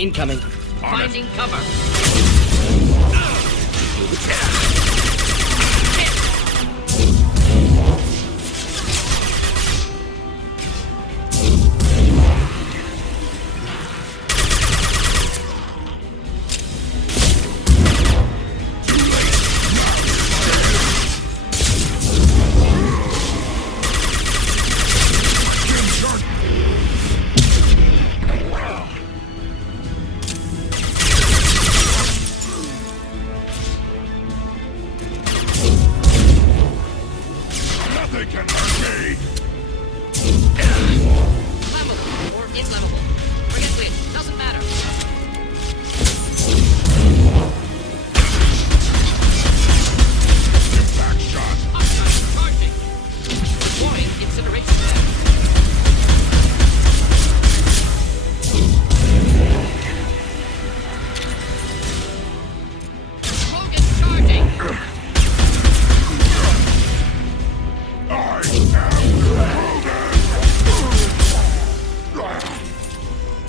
Incoming. Finding cover.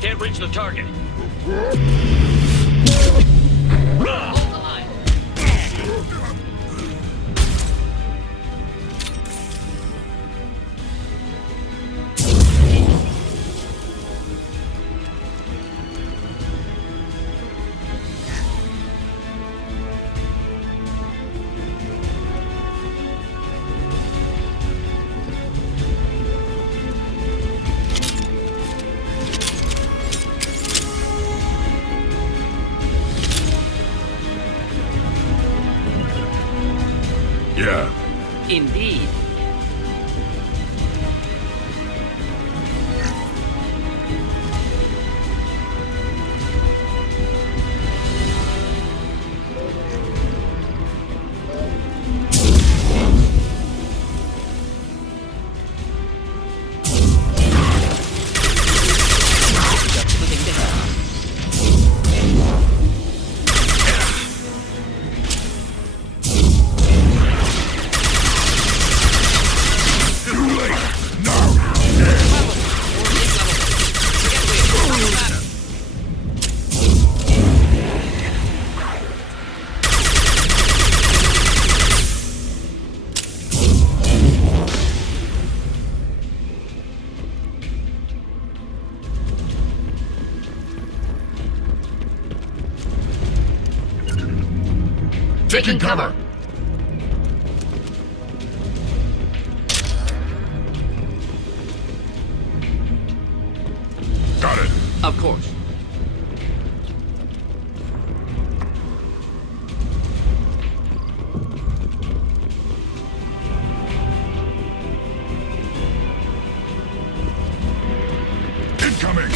Can't reach the target. Hold the line. Yeah. Indeed. Taking cover. Got it. Of course. Incoming.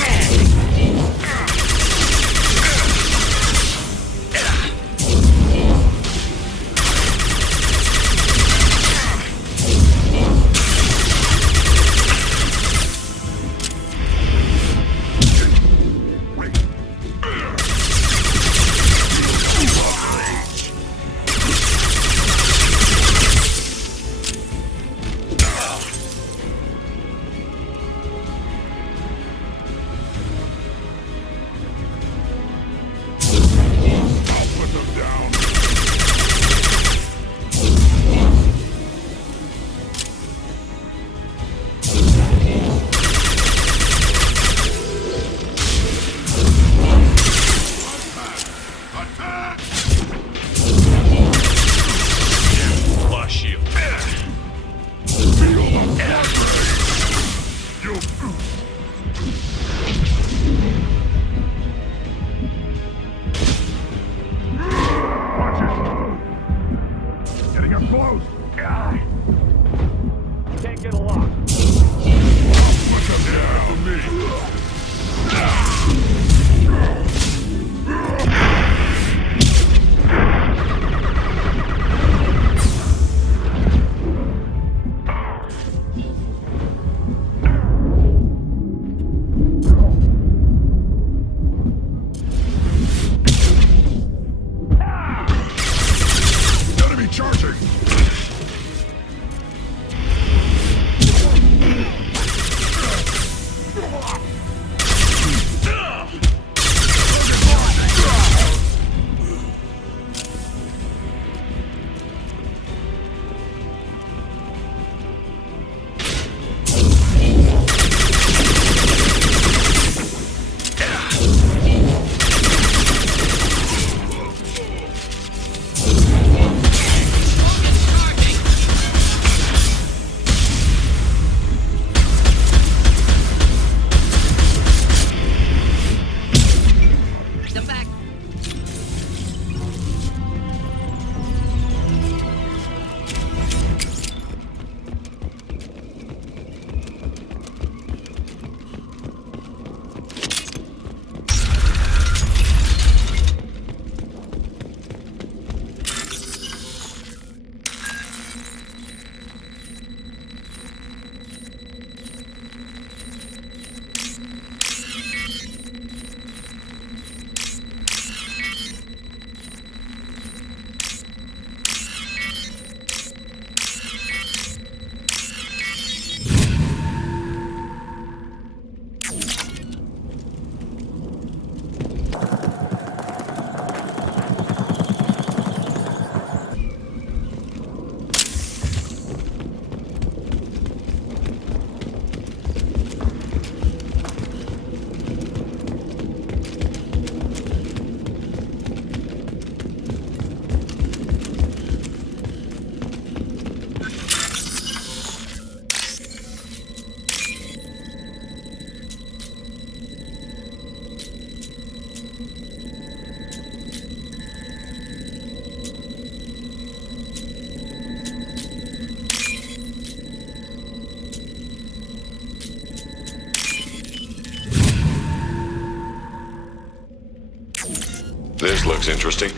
This looks interesting.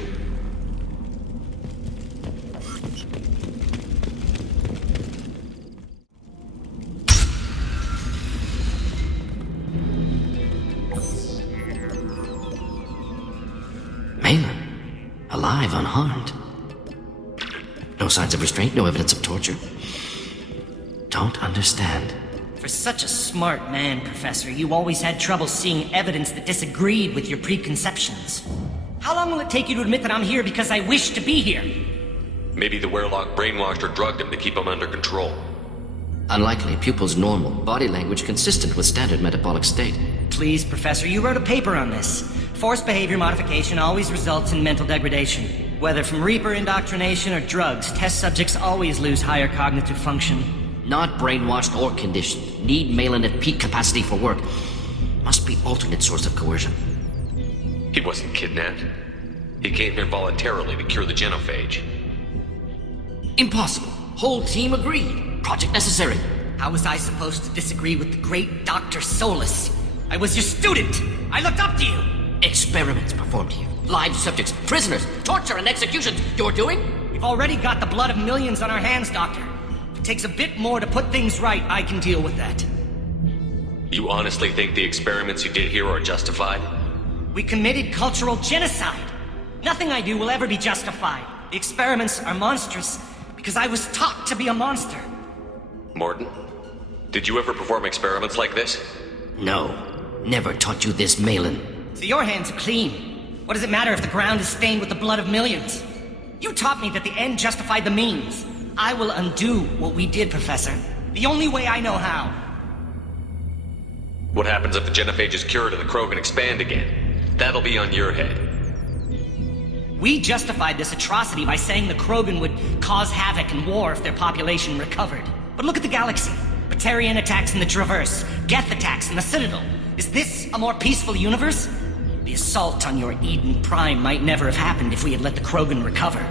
Malin, alive, unharmed. No signs of restraint, no evidence of torture. Don't understand. For such a smart man, Professor, you always had trouble seeing evidence that disagreed with your preconceptions. How long will it take you to admit that I'm here because I wish to be here? Maybe the Werlock brainwashed or drugged him to keep him under control. Unlikely. Pupil's normal. Body language consistent with standard metabolic state. Please, Professor, you wrote a paper on this. Forced behavior modification always results in mental degradation. Whether from Reaper indoctrination or drugs, test subjects always lose higher cognitive function. Not brainwashed or conditioned. Need Malin at peak capacity for work. Must be alternate source of coercion. He wasn't kidnapped. He came here voluntarily to cure the genophage. Impossible. Whole team agreed. Project necessary. How was I supposed to disagree with the great Dr. Solus? I was your student! I looked up to you! Experiments performed here. Live subjects, prisoners, torture and executions. You're doing? We've already got the blood of millions on our hands, Doctor. If it takes a bit more to put things right, I can deal with that. You honestly think the experiments you did here are justified? We committed cultural genocide. Nothing I do will ever be justified. The experiments are monstrous because I was taught to be a monster. Mordin, did you ever perform experiments like this? No. Never taught you this, Malin. So your hands are clean. What does it matter if the ground is stained with the blood of millions? You taught me that the end justified the means. I will undo what we did, Professor. The only way I know how. What happens if the genophage is cured and the Krogan expand again? That'll be on your head. We justified this atrocity by saying the Krogan would cause havoc and war if their population recovered. But look at the galaxy. Batarian attacks in the Traverse, Geth attacks in the Citadel. Is this a more peaceful universe? The assault on your Eden Prime might never have happened if we had let the Krogan recover.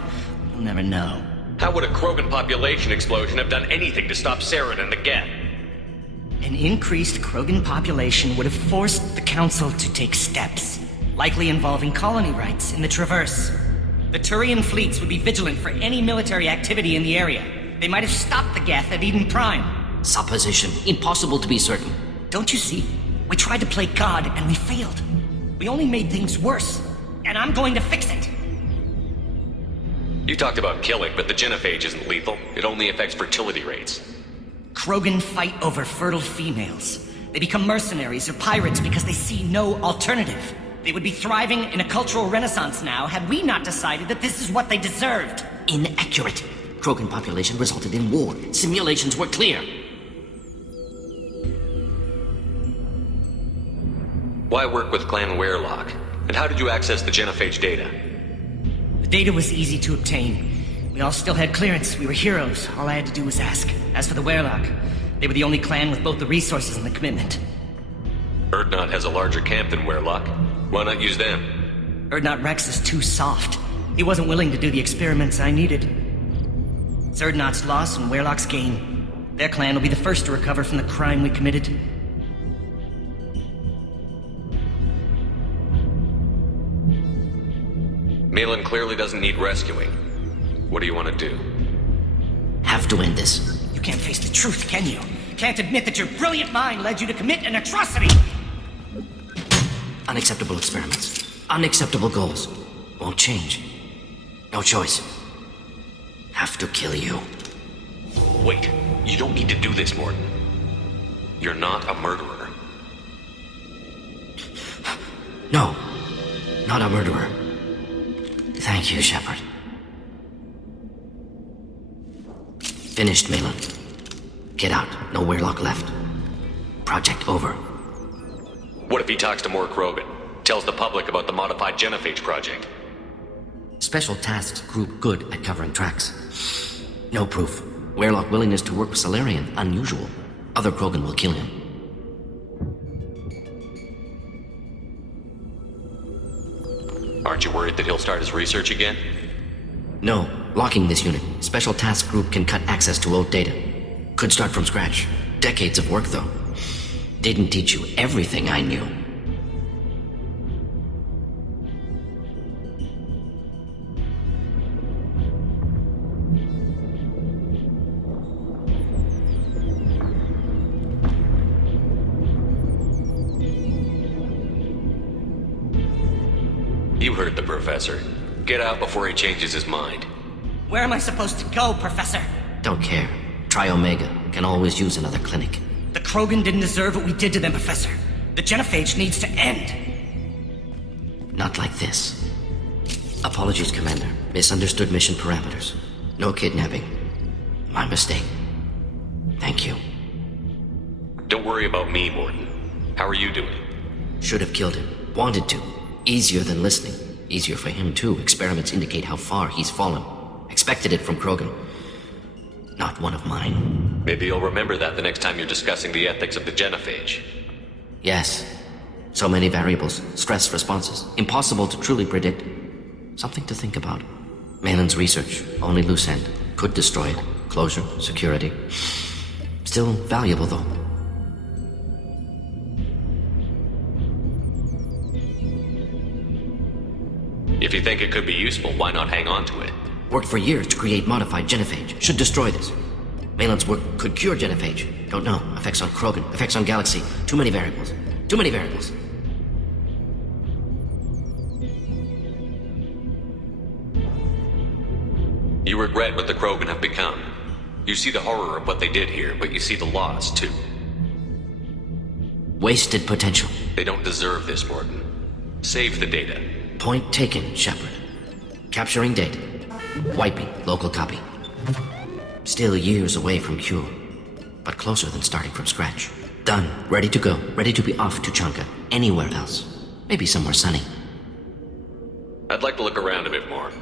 We'll never know. How would a Krogan population explosion have done anything to stop Saren and the Geth? An increased Krogan population would have forced the Council to take steps, likely involving colony rights in the Traverse. The Turian fleets would be vigilant for any military activity in the area. They might have stopped the Geth at Eden Prime. Supposition. Impossible to be certain. Don't you see? We tried to play God and we failed. We only made things worse, and I'm going to fix it. You talked about killing, but the genophage isn't lethal. It only affects fertility rates. Krogan fight over fertile females. They become mercenaries or pirates because they see no alternative. They would be thriving in a cultural renaissance now had we not decided that this is what they deserved. Inaccurate. Krogan population resulted in war. Simulations were clear. Why work with Clan Werlock? And how did you access the genophage data? The data was easy to obtain. We all still had clearance. We were heroes. All I had to do was ask. As for the Werlock, they were the only clan with both the resources and the commitment. Erdnot has a larger camp than Werlock. Why not use them? Erdnot Rex is too soft. He wasn't willing to do the experiments I needed. It's Erdnot's loss and Werlock's gain. Their clan will be the first to recover from the crime we committed. Malin clearly doesn't need rescuing. What do you want to do? Have to end this. You can't face the truth, can you? Can't admit that your brilliant mind led you to commit an atrocity! Unacceptable experiments. Unacceptable goals. Won't change. No choice. Have to kill you. Wait, you don't need to do this, Mordin. You're not a murderer. No. Not a murderer. Thank you, Shepard. Finished, Malin. Get out. No Werlock left. Project over. What if he talks to more Krogan? Tells the public about the modified genophage project? Special tasks group good at covering tracks. No proof. Werlock willingness to work with Salarian, unusual. Other Krogan will kill him. Aren't you worried that he'll start his research again? No. Locking this unit. Special task group can cut access to old data. Could start from scratch. Decades of work, though. Didn't teach you everything I knew. with the professor. Get out before he changes his mind. Where am I supposed to go, Professor? Don't care. Try Omega. Can always use another clinic. The Krogan didn't deserve what we did to them, Professor. The genophage needs to end. Not like this. Apologies, Commander. Misunderstood mission parameters. No kidnapping. My mistake. Thank you. Don't worry about me, Mordin. How are you doing? Should have killed him. Wanted to. Easier than listening. Easier for him, too. Experiments indicate how far he's fallen. Expected it from Krogan. Not one of mine. Maybe you'll remember that the next time you're discussing the ethics of the genophage. Yes. So many variables. Stress responses. Impossible to truly predict. Something to think about. Malin's research. Only loose end. Could destroy it. Closure. Security. Still valuable, though. If you think it could be useful, why not hang on to it? Worked for years to create modified genophage. Should destroy this. Malin's work could cure genophage. Don't know. Effects on Krogan. Effects on Galaxy. Too many variables. Too many variables. You regret what the Krogan have become. You see the horror of what they did here, but you see the loss, too. Wasted potential. They don't deserve this, Mordin. Save the data. Point taken, Shepard. Capturing data. Wiping local copy. Still years away from cure, but closer than starting from scratch. Done. Ready to go. Ready to be off to Chanka. Anywhere else. Maybe somewhere sunny. I'd like to look around a bit more.